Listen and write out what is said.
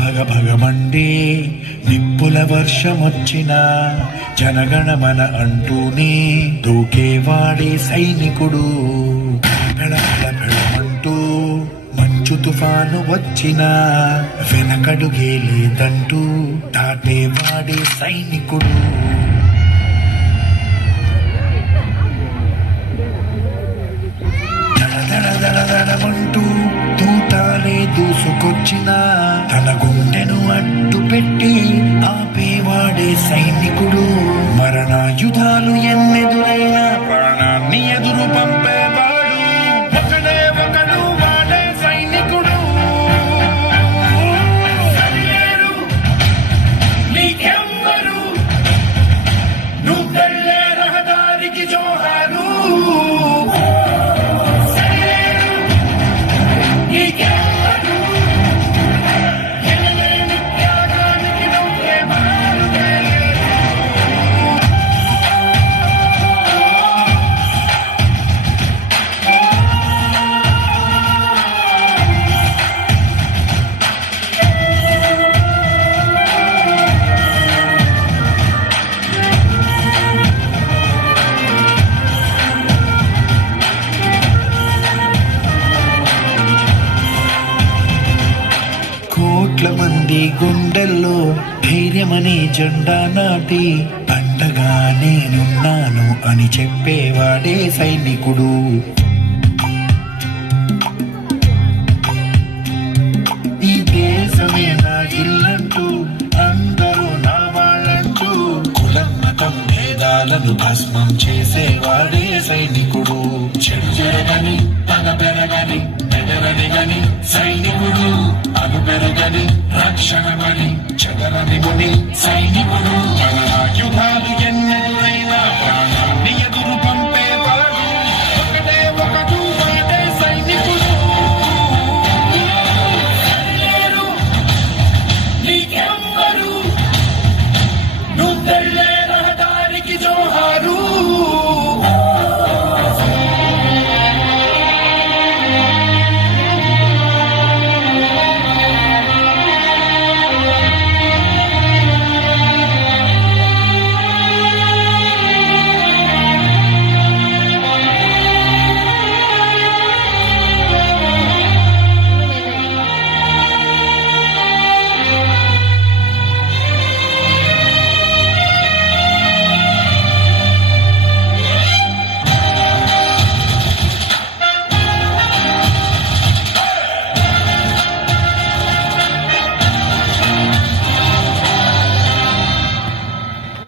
భగ భగమండే నిప్పుల వర్షమొచ్చిన జనగణమన అంటూనే దూకేవాడే సైనికుడు. పెళపెళపెళమంటూ మంచు తుఫాను వచ్చిన వెనకడుగే లేదంటూ దాటేవాడే సైనికుడు. దడదడదడమంటూ దూతాలే దూసుకొచ్చిన తన గుండెను అడ్డు పెట్టి ఆపేవాడే సైనికుడు. మరణాయుధాలు ఎన్నెదురైనా ప్రాణాన్ని ఎదురు పంపేవాడు ఒకడే ఒకడు, వాడే సైనికుడు. సరిలేరు నీకెవ్వరు, నువ్వు వెళ్ళే రహదారికి జోహారు. కోట్ల మంది గుండెల్లో ధైర్యమనే జెండా నాటి అండగా నేనున్నాను అని చెప్పేవాడే సైనికుడు. ఈ దేశమే నా ఇల్లంటూ అందరూ నా వాళ్ళంటూ కులం మతం భేదాలను భస్మం చేసేవాడే సైనికుడు. చెడు జరగని పగ పెరగని బెదరని సైనికుడు, అను పెరగని రక్షణమని చెదరని ముని సైనికుడు. మన ఆయుధాలు ఎన్నె